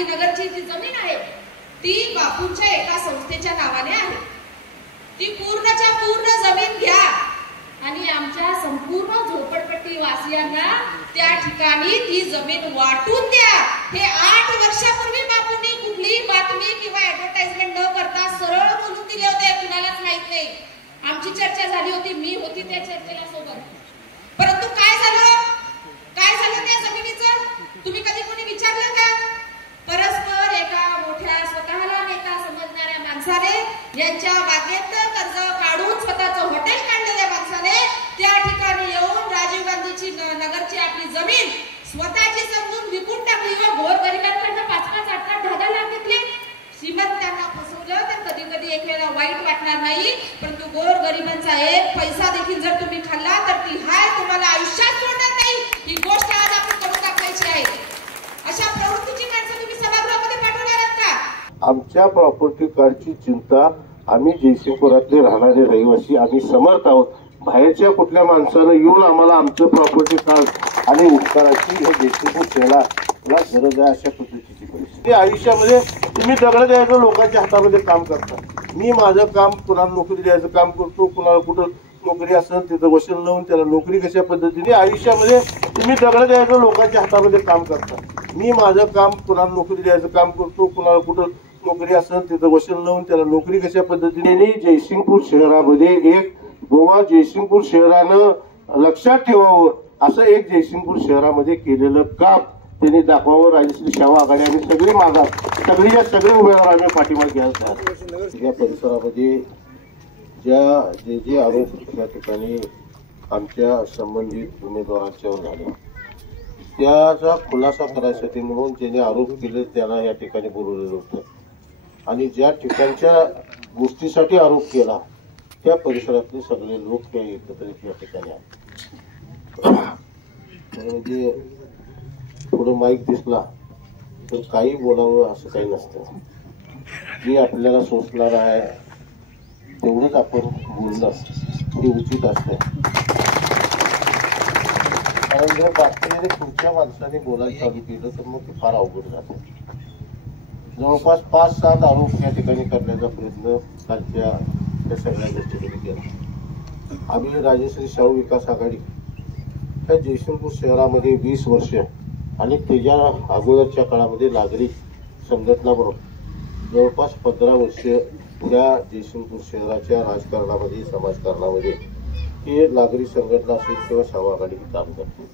गांधीनगरची जी जमीन आहे ती बापूंच्या एका संस्थेच्या नावाने आहे। ती पूर्णच्या पूर्ण जमीन घ्या आणि आमच्या संपूर्ण झोपडपट्टी वासियांना त्या ठिकाणी ती जमीन वाटून द्या। हे 8 वर्षापूर्वी बापूंनी कुठलीही बातमी किंवा ऍडव्हर्टाइजमेंट न करता सरळ बोलून दिले होते, कुणालाच माहित नाही। आमची चर्चा झाली होती, मी होती त्या चर्चेला सोबत। परंतु काय झालं त्या जमिनीचं तुम्ही कधी कोणी विचारलं का? परस्पर एका मोठ्या स्वतःला नेता समजणाऱ्या माणसाने यांच्या बागेत कर्ज काढून स्वतःचं हॉटेल काढलेल्या माणसाने त्या ठिकाणी येऊन राजीव गांधीची नगरची आपली जमीन स्वतःची समजून विकून टाकली व गोरगरिबांकडनं 5-5, 8-8, 10-10 लाख घेतले। श्रीमंतांना फसवलं तर कधी कधी एक वेळा वाईट वाटणार नाही, परंतु गोरगरिबांचा एक पैसा देखील जर तुम्ही खाल्ला तर ती हाय तुम्हाला आयुष्यात सोडणार नाही। ही गोष्ट आज आपण करून दाखवायची आहे। अशा प्रवृत्तीची माणसं तुम्ही सभागृहामध्ये पाठवणार आहात का? आमच्या प्रॉपर्टी कार्डची चिंता आम्ही जयसिंगपुरातले राहणारे रहिवासी आम्ही समर्थ आहोत। बाहेरच्या कुठल्या माणसानं येऊन आम्हाला आमचं प्रॉपर्टी कार्ड आणि उपकाराची हे जयसिंगपूर शहराला गरज आहे अशा पद्धतीची परिस्थिती। आयुष्यामध्ये तुम्ही दगड द्यायचं लोकांच्या हातामध्ये काम करता, मी माझं काम कुणाला नोकरी द्यायचं काम करतो, कुणाला कुठं नोकरी असेल तिथं वचन लावून त्याला नोकरी कशा पद्धतीने। आयुष्यामध्ये तुम्ही दगड द्यायचं लोकांच्या हातामध्ये काम करता, मी माझं काम कुणाला नोकरी द्यायचं काम करतो, कुणाला कुठं नोकरी असेल तिथं वचन लावून त्याला नोकरी कशा पद्धतीने। जयसिंगपूर शहरामध्ये एक गोवा जयसिंगपूर शहरानं लक्षात ठेवावं असं एक जयसिंगपूर शहरामध्ये केलेलं काम त्यांनी दाखवावं। राजश्री शाहू आघाडी आम्ही सगळे सगळे उमेदवार आम्ही पाठीमागे घ्यायचा। या परिसरामध्ये जे आरोप या ठिकाणी आमच्या संबंधित उमेदवारांच्यावर झाले त्याचा खुलासा करायसाठी म्हणून ज्यांनी आरोप केले त्यांना या ठिकाणी बोलवलेलं होतं आणि ज्या ठिकाणच्या गोष्टीसाठी आरोप केला त्या परिसरातले सगळे लोक त्या एकत्रित या ठिकाणी आले। म्हणजे पुढे माईक दिसला तर काही बोलावं असं काही नसतं, जे आपल्याला सोचणार आहे तेवढंच आपण बोलणं हे उचित असतं। कारण जर बाकीने पुढच्या माणसाने बोलायला चालू केलं तर मग ते फार अवघड जातं। जवळपास 5-7 आरोप या ठिकाणी करण्याचा प्रयत्न कालच्या त्या सगळ्या गोष्टींनी केला। आम्ही राजश्री शाहू विकास आघाडी त्या जयसिंगपूर शहरामध्ये 20 वर्ष आणि त्याच्या अगोदरच्या काळामध्ये नागरिक संघटना बरोबर जवळपास 15 वर्ष त्या जयसिंगपूर शहराच्या राजकारणामध्ये समाजकारणामध्ये ही नागरिक संघटना असेल किंवा शाहू आघाडी काम करते।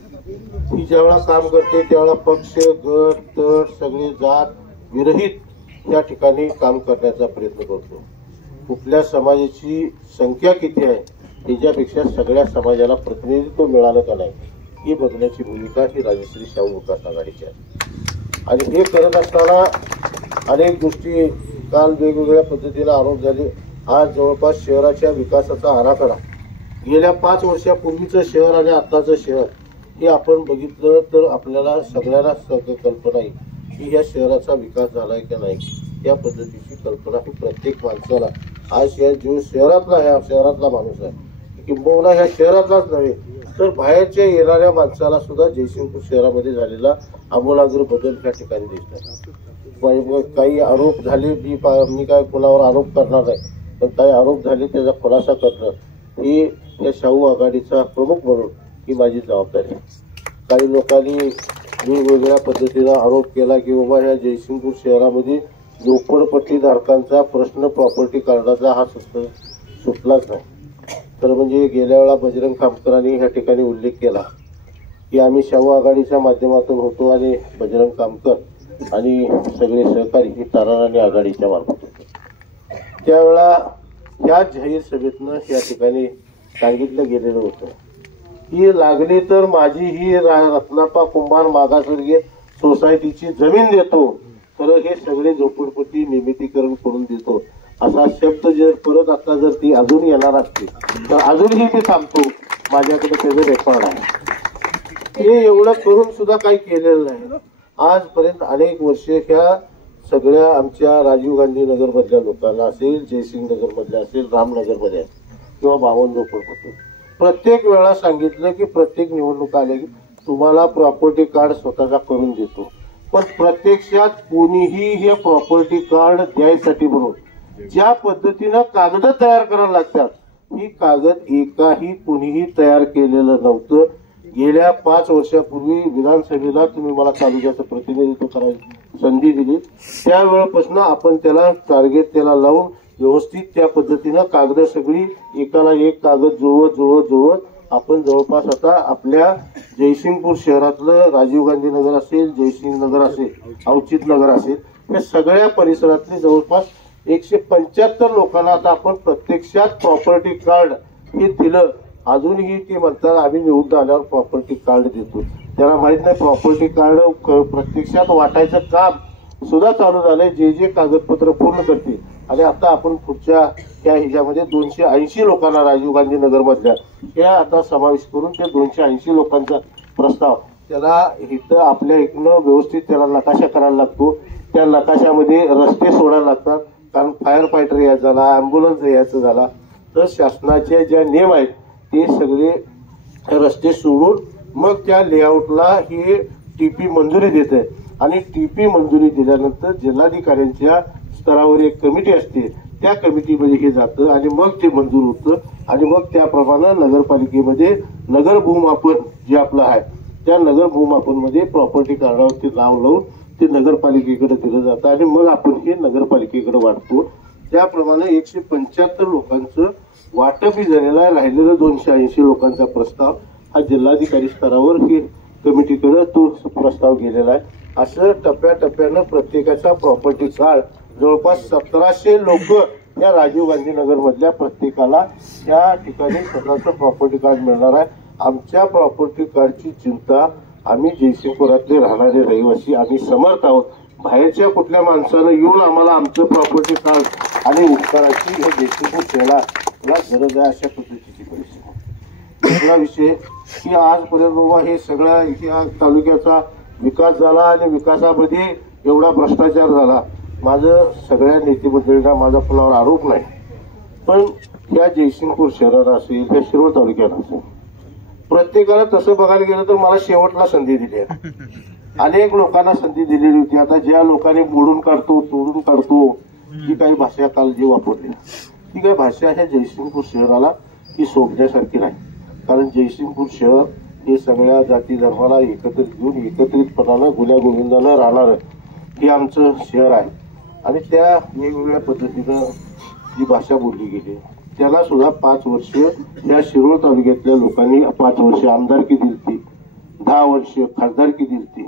ती ज्यावेळा काम करते त्यावेळा पक्ष गट तट सगळे जात विरहित त्या ठिकाणी काम करण्याचा प्रयत्न करतो। कुठल्या समाजाची संख्या किती आहे त्याच्यापेक्षा सगळ्या समाजाला प्रतिनिधित्व मिळालं का नाही ही बघण्याची भूमिका ही राजश्री शाहू विकास आघाडीची आहे। आणि हे करत असताना अनेक गोष्टी काल वेगवेगळ्या पद्धतीने आरोप झाले। आज जवळपास शहराच्या विकासाचा आराखडा गेल्या 5 वर्षापूर्वीचं शहर आणि आताचं शहर हे आपण बघितलं तर आपल्याला सगळ्यांना कल्पना आहे की या शहराचा विकास झालाय का नाही। त्या पद्धतीची कल्पना ही प्रत्येक माणसाला आज या जो शहरातला माणूस आहे किंबहुना ह्या शहरातलाच नव्हे तर बाहेरच्या येणाऱ्या माणसाला सुद्धा जयसिंगपूर शहरामध्ये झालेला आमूलाग्र बदल त्या ठिकाणी दिसतात। काही आरोप झाले मी काय कोणावर आरोप करणार नाही, पण काही आरोप झाले त्याचा खुलासा करणं ही त्या शाहू आघाडीचा प्रमुख म्हणून ही माझी जबाबदारी आहे। काही लोकांनी वेगवेगळ्या पद्धतीने आरोप केला की बाबा ह्या जयसिंगपूर शहरामध्ये झोपडपट्टीधारकांचा प्रश्न प्रॉपर्टी कार्डाचा हा सुटलाच नाही। तर म्हणजे गेल्या वेळा बजरंग कामकरांनी ह्या ठिकाणी उल्लेख केला की आम्ही शाहू आघाडीच्या माध्यमातून होतो आणि बजरंग कामकर आणि सगळे सहकारी ही ताराराणी आघाडीच्या मार्फत होते। त्यावेळा ह्या जाहीर सभेतनं या ठिकाणी सांगितलं गेलेलं होतं की लागली तर माझी ही रत्नाप्पा कुंभार मागासवर्गीय सोसायटीची जमीन देतो, तर हे सगळे झोपडपट्टी नियमितीकरण करून देतो असा शब्द जर परत आता जर ती अजून येणार असते तर अजूनही मी सांगतो माझ्याकडे त्याचं रेकॉर्ड आहे। हे एवढं करून सुद्धा काही केलेलं नाही। आजपर्यंत अनेक वर्षे ह्या सगळ्या आमच्या राजीव गांधी नगर मधल्या लोकांना असेल, जयसिंग नगर मधल्या असेल, रामनगर मध्ये किंवा 52 झोपडपट्टी प्रत्येक वेळा सांगितलं की प्रत्येक निवडणूक आल्या की तुम्हाला प्रॉपर्टी कार्ड स्वतःचा करून देतो, पण प्रत्यक्षात कोणीही हे प्रॉपर्टी कार्ड द्यायसाठी म्हणून ज्या पद्धतीनं कागद तयार करायला लागतात ही कागद एकाही कोणीही तयार केलेलं नव्हतं. गेल्या 5 वर्षापूर्वी विधानसभेला तुम्ही मला तालुक्याचं प्रतिनिधित्व करायची संधी दिली, त्यावेळेपासून आपण त्याला टार्गेट त्याला लावून व्यवस्थित त्या पद्धतीनं कागद सगळी एकाला एक कागद जुळवत आपण जवळपास आता आपल्या जयसिंगपूर शहरातलं राजीव गांधी नगर असेल, जयसिंग नगर असेल, अवचित नगर असेल, या सगळ्या परिसरातले जवळपास 175 लोकांना आता आपण प्रत्यक्षात प्रॉपर्टी कार्ड हे दिलं. अजूनही ते म्हणतात आम्ही निवडून आल्यावर प्रॉपर्टी कार्ड देतो. त्याला माहित नाही प्रॉपर्टी कार्ड प्रत्यक्षात वाटायचं काम सुद्धा चालू झालंय. जे कागदपत्र पूर्ण करतील आणि आता आपण पुढच्या त्या ह्याच्यामध्ये 280 लोकांना राजीव गांधी नगर मधल्या त्या आता समावेश करून ते 280 लोकांचा प्रस्ताव त्याला इथं आपल्या इकडनं व्यवस्थित त्याला नकाशा करायला लागतो. त्या नकाशामध्ये रस्ते सोडायला लागतात, कारण फायर फायटर यायचा झाला, अँब्युलन्स यायचं झाला, तर शासनाचे जे नियम आहेत ते सगळे रस्ते सोडून मग त्या लेआउटला ही टीपी मंजुरी देते आणि टीपी मंजुरी दिल्यानंतर जिल्हाधिकाऱ्यांच्या स्तरावर एक कमिटी असते, त्या कमिटीमध्ये हे जातं आणि मग ते मंजूर होतं आणि मग त्याप्रमाणे नगरपालिकेमध्ये नगर भूमापन जे आपलं आहे त्या नगर भूमापन मध्ये प्रॉपर्टी कार्डावरती नाव लावून ते नगरपालिकेकडे दिलं जातं आणि मग आपण हे नगरपालिकेकडे वाटतो. त्याप्रमाणे 175 लोकांचं वाटपही झालेलं आहे. राहिलेलं 280 लोकांचा प्रस्ताव हा जिल्हाधिकारी स्तरावर ही कमिटीकडे तो प्रस्ताव गेलेला आहे. असं टप्प्याटप्प्यानं प्रत्येकाचा प्रॉपर्टी कार्ड जवळपास 1700 लोक या राजीव गांधी नगर मधल्या प्रत्येकाला त्या ठिकाणी स्वतःचं प्रॉपर्टी कार्ड मिळणार आहे. आमच्या प्रॉपर्टी कार्डची चिंता आम्ही जयसिंगपुरातले राहणारे रहिवासी आम्ही समर्थ आहोत. बाहेरच्या कुठल्या माणसानं येऊन आम्हाला आमचं प्रॉपर्टी कार्ड आणि उपकाराची हे जयसिंगपूर शहराला गरज आहे अशा पद्धतीची परिस्थिती. दुसरा विषय की आजपर्यंत बाबा हे सगळ्या या तालुक्याचा विकास झाला आणि विकासामध्ये एवढा भ्रष्टाचार झाला. माझं सगळ्या नेतेमंडळींना माझा कुणावर आरोप नाही, पण या जयसिंगपूर शहराला असेल या शिरोळ तालुक्याला असेल प्रत्येकाला तसं बघायला गेलं तर मला शेवटला संधी दिली आहे. अनेक लोकांना संधी दिलेली होती. आता ज्या लोकांनी मोडून काढतो तोडून काढतो जी काही भाषा काल जी वापरली ती काही भाषा ह्या जयसिंगपूर शहराला ही सोडण्यासारखी नाही. कारण जयसिंगपूर शहर हे सगळ्या जाती धर्माला एकत्रित घेऊन एकत्रितपणानं गुण्या गोविंदानं राहणारं हे आमचं शहर आहे आणि त्या वेगवेगळ्या पद्धतीनं जी भाषा बोलली गेली त्याला सुद्धा 5 वर्ष या शिरोळ तालुक्यातल्या लोकांनी 5 वर्ष आमदारकी दिली, 10 वर्ष खासदारकी दिली.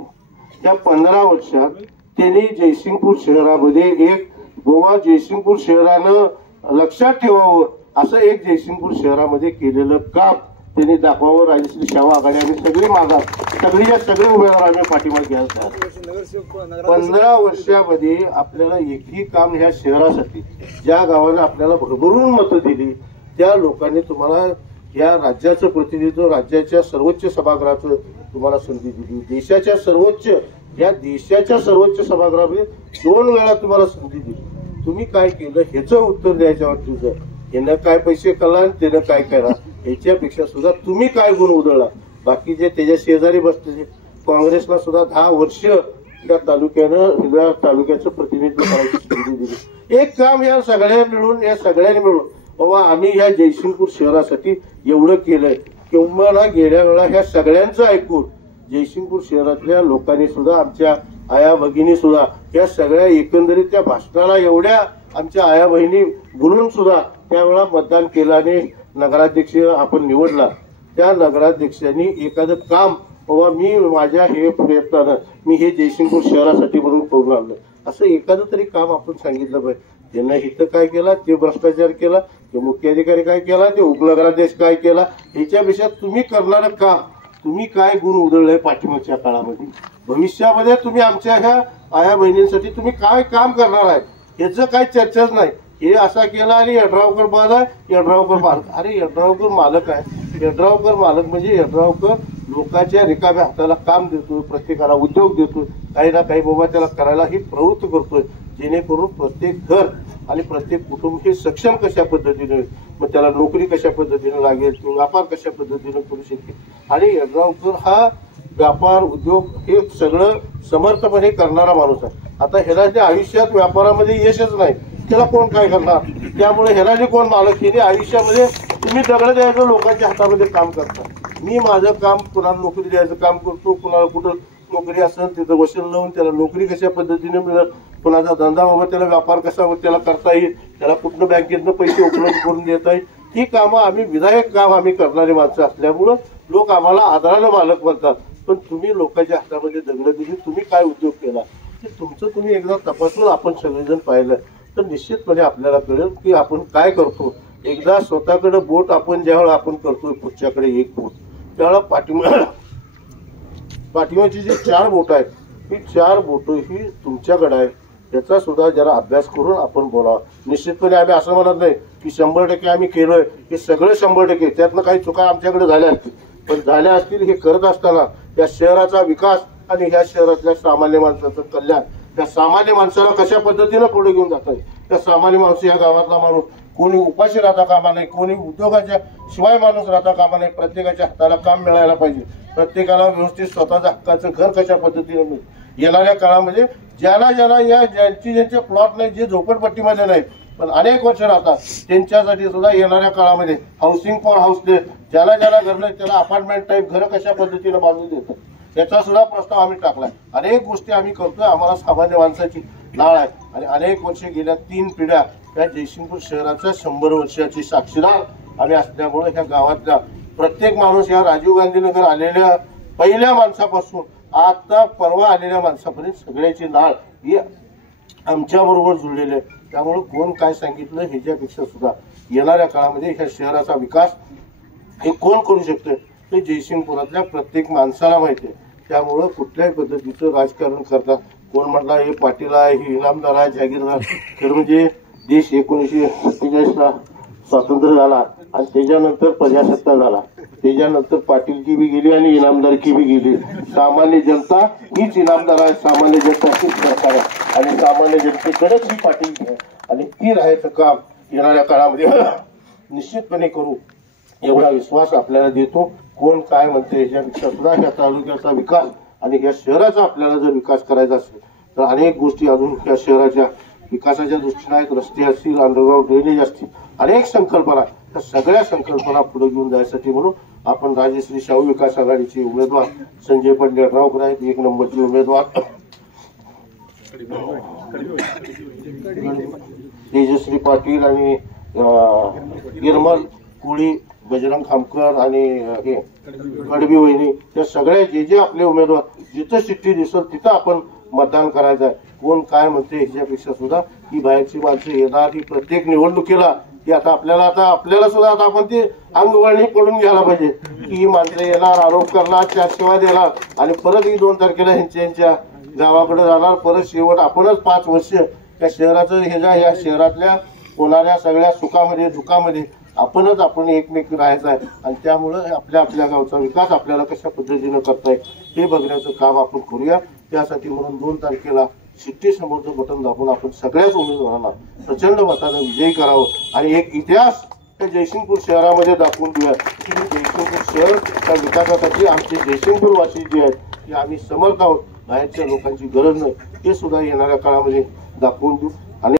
त्या 15 वर्षात त्यांनी जयसिंगपूर शहरामध्ये एक गोवा जयसिंगपूर शहरानं लक्षात ठेवावं असं एक जयसिंगपूर शहरामध्ये केलेलं काम त्यांनी दाखवावं. राजश्री शाहू आघाडी आम्ही सगळे मागा सगळे उमेदवार आम्ही पाठिंबा घ्यायचा. 15 वर्षामध्ये आपल्याला एकही काम ह्या शहरासाठी ज्या गावाने आपल्याला भरभरून मतं दिली त्या लोकांनी तुम्हाला या राज्याचं प्रतिनिधित्व राज्याच्या सर्वोच्च सभागृहाचं तुम्हाला संधी दिली. देशाच्या सर्वोच्च सभागृहामध्ये 2 वेळा तुम्हाला संधी दिली. तुम्ही काय केलं ह्याचं उत्तर द्यायच्यावर तुझं यानं काय पैसे कळला आणि त्यानं काय केला ह्याच्यापेक्षा सुद्धा तुम्ही काय गुण उधळला. बाकी जे त्याच्या शेजारी बसले काँग्रेसला सुद्धा 10 वर्ष त्या तालुक्याचं प्रतिनिधित्व करायची संधी दिली. एक काम या सगळ्यांनी मिळून बाबा आम्ही ह्या जयसिंगपूर शहरासाठी एवढं केलंय किंवा गेल्या वेळा ह्या सगळ्यांचं ऐकून जयसिंगपूर शहरातल्या लोकांनी सुद्धा आमच्या आया भगिनी सुद्धा या सगळ्या एकंदरीत त्या भाषणाला एवढ्या आमच्या आया बहिणी बोलून सुद्धा त्यावेळा मतदान केलं आणि नगराध्यक्ष आपण निवडला. त्या नगराध्यक्षांनी एखादं काम बाबा मी माझ्या हे प्रयत्नानं मी हे जयसिंगपूर शहरासाठी म्हणून करून आणलं असं एखादं तरी काम आपण सांगितलं पाहिजे. त्यांना इथं काय केला ते भ्रष्टाचार केला, ते मुख्याधिकारी काय केला, ते उपनगराध्यक्ष काय केला, ह्याच्यापेक्षा तुम्ही करणारं काम तुम्ही काय गुण उधळलंय पाठिंबाच्या काळामध्ये भविष्यामध्ये तुम्ही आमच्या ह्या आया बहिणींसाठी तुम्ही काय काम करणार आहे ह्याचं काही चर्चाच नाही. हे असा केला आणि यड्रावकर बाद आहे यड्रावकर मालक. अरे यड्रावकर मालक आहे. यड्रावकर मालक म्हणजे यड्रावकर लोकांच्या रिकाम्या हाताला काम देतोय, प्रत्येकाला उद्योग देतोय, काही ना काही बाबा त्याला करायला ही प्रवृत्त करतोय जेणेकरून प्रत्येक घर आणि प्रत्येक कुटुंब हे सक्षम कशा पद्धतीने मग त्याला नोकरी कशा पद्धतीने लागेल व्यापार कशा पद्धतीने करू शकेल. आणि यड्रावकर हा व्यापार उद्योग हे सगळं समर्थपणे करणारा माणूस आहे. आता ह्याला जे आयुष्यात व्यापारामध्ये यशच नाही, त्याला कोण काय करणार? त्यामुळे ह्याला जे कोण मालक हे आयुष्यामध्ये तुम्ही दगड द्यायचं लोकांच्या हातामध्ये काम करता. मी माझं काम कुणाला नोकरी द्यायचं काम करतो, कुणाला कुठं नोकरी असेल तिथं वचन लावून त्याला नोकरी कशा पद्धतीने मिळेल, कुणाचा धंदा बाबा त्याला व्यापार कसा त्याला करता येईल, त्याला कुठलं बँकेतनं पैसे उपलब्ध करून देता येईल, ही कामं आम्ही विधायक काम आम्ही करणारी माणसं असल्यामुळं लोक आम्हाला आदरानं मालक म्हणतात. पण तुम्ही लोकांच्या हातामध्ये दगड दिली, तुम्ही काय उद्योग केला ते तुमचं तुम्ही एकदा तपासून आपण सगळेजण पाहिलं तर निश्चितपणे आपल्याला कळेल की आपण काय करतो. एकदा स्वतःकडे बोट आपण ज्यावेळेला आपण करतोय पुढच्याकडे एक बोट, त्यावेळेला पाठीमागची जी 4 बोट आहेत ही 4 बोट ही तुमच्याकडे आहे, याचा सुद्धा जरा अभ्यास करून आपण बोलावा. निश्चितपणे आम्ही असं म्हणत नाही की 100% आम्ही केलोय हे सगळं 100%, त्यातनं काही चुका आमच्याकडे झाल्या असतील, पण झाल्या असतील हे करत असताना या शहराचा विकास आणि या शहरातल्या सामान्य माणसाचं कल्याण, त्या सामान्य माणसाला कशा पद्धतीनं पुढे घेऊन जाता येईल, त्या सामान्य माणूस या गावातला माणूस कोणी उपाशी राहता कामा नाही, कोणी उद्योगाच्या शिवाय माणूस राहता कामा नाही. प्रत्येकाच्या हाताला काम मिळायला पाहिजे, प्रत्येकाला व्यवस्थित स्वतःच्या हक्काचं घर कशा पद्धतीने मिळेल. येणाऱ्या काळामध्ये ज्याला या ज्यांचे प्लॉट नाही, जे झोपडपट्टीमध्ये नाहीत पण अनेक वर्ष राहतात, त्यांच्यासाठी सुद्धा येणाऱ्या काळामध्ये हाऊसिंग फॉर हाऊसलेस, ज्याला घर नाही त्याला अपार्टमेंट टाईप घरं कशा पद्धतीने बांधून देतात याचा सुद्धा प्रस्ताव आम्ही टाकलाय. अनेक गोष्टी आम्ही करतोय. आम्हाला सामान्य माणसाची नाळ आहे आणि अनेक वर्ष गेल्या 3 पिढ्या त्या जयसिंगपूर शहराच्या 100 वर्षाची साक्षीदार आम्ही असल्यामुळे ह्या गावातल्या प्रत्येक माणूस या राजीव गांधी नगर आलेल्या पहिल्या माणसापासून आता परवा आलेल्या माणसापर्यंत सगळ्याची नाळ ही आमच्या बरोबर जुळलेली आहे. त्यामुळे कोण काय सांगितलं ह्याच्यापेक्षा सुद्धा येणाऱ्या काळामध्ये ह्या शहराचा विकास हे कोण करू शकतं ते जयसिंगपुरातल्या प्रत्येक माणसाला माहिती आहे. त्यामुळं कुठल्याही पद्धतीचं राजकारण करतात. कोण म्हटला हे पाटील आहे, हे इनामदार आहे, जागीरदार, खरं म्हणजे देश 1947ला स्वातंत्र्य झाला आणि त्याच्यानंतर प्रजासत्ताक झाला, त्याच्यानंतर पाटीलकी बी गेली आणि इनामदारकी बी गेली. सामान्य जनता हीच इनामदार आहे, सामान्य जनता हीच सरकार आहे आणि सामान्य जनतेकडेच ही पाटीलकी आहे आणि ती राहायचं काम येणाऱ्या काळामध्ये निश्चितपणे करू एवढा विश्वास आपल्याला देतो. कोण काय म्हणते याच्यापेक्षा सुद्धा या तालुक्याचा विकास आणि या शहराचा आपल्याला जर विकास करायचा असेल तर अनेक गोष्टी अजून या शहराच्या विकासाच्या दृष्टीने आहेत. रस्ते असतील, अंडरग्राऊंड ड्रेनेज असतील, अनेक संकल्पना, त्या सगळ्या संकल्पना पुढे घेऊन जायसाठी म्हणून आपण राजश्री शाहू विकास आघाडीचे उमेदवार संजय पंढररावकर आहेत, 1 नंबरचे उमेदवार तेजश्री पाटील आणि निर्मल कोळी, बजरंग खामकर आणि हे कडबी वहिनी, त्या सगळ्या जे आपले उमेदवार जिथं चिठ्ठी दिसल तिथं आपण मतदान करायचं आहे. कोण काय म्हणते ह्याच्यापेक्षा सुद्धा ही बाहेरची माणसं येणार ही प्रत्येक निवडणुकीला की आता आपल्याला सुद्धा आता आपण ती अंगवळणी पडून घ्यायला पाहिजे की ही माणसं येणार, आरोप करणार, चारशिवाय देणार आणि परत ही 2 तारखेला यांच्या गावाकडे जाणार. परत शेवट आपणच 5 वर्ष त्या शहराचं ह्या शहरातल्या होणाऱ्या सगळ्या सुखामध्ये दुःखामध्ये आपण एकमेक राहायचं आहे आणि त्यामुळं आपल्या गावचा विकास आपल्याला कशा पद्धतीनं करता येईल हे बघण्याचं काम आपण करूया. त्यासाठी म्हणून 2 तारखेला शिट्टी समोरचं बटन दाबून आपण सगळ्याच उमेदवारांना प्रचंड मताने विजयी करावं आणि एक इतिहास त्या जयसिंगपूर शहरामध्ये दाखवून देऊया की जयसिंगपूर शहर त्या विकासासाठी आमचे जयसिंगपूर वासी जे आहेत ते आम्ही समर्थ आहोत. बाहेरच्या लोकांची गरज नाही हे सुद्धा येणाऱ्या काळामध्ये दाखवून देऊ.